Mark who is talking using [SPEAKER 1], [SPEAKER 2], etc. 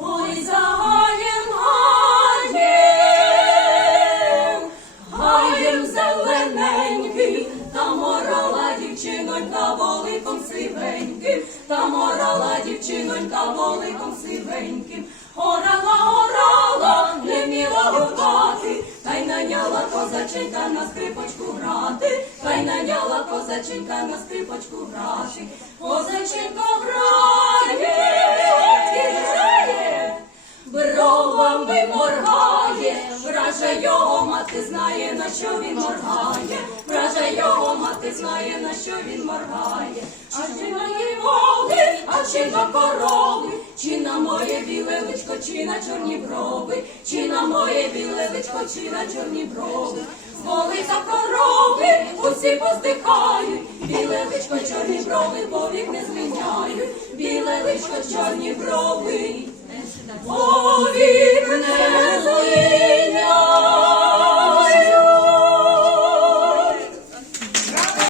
[SPEAKER 1] Ой, за гаєм, гаєм, гаєм зелененький, там орала дівчинонька воликом сивеньким, орала орала, не вміла та й наняла козаченька на скрипочку грати, та й наняла козаченька на скрипочку грати, козаченька грає, грає, бровами моргає, вража його мати знає, на що він моргає, вража його мати знає, на що він моргає, а чи на воли, а чи на корови, чи на моє біле личко, чи на чорні брови, чи на моє біле личко, чи на чорні брови. Усі поздихають, біле личко, чорні брови, повік не зміняють, біле личко, чорні брови.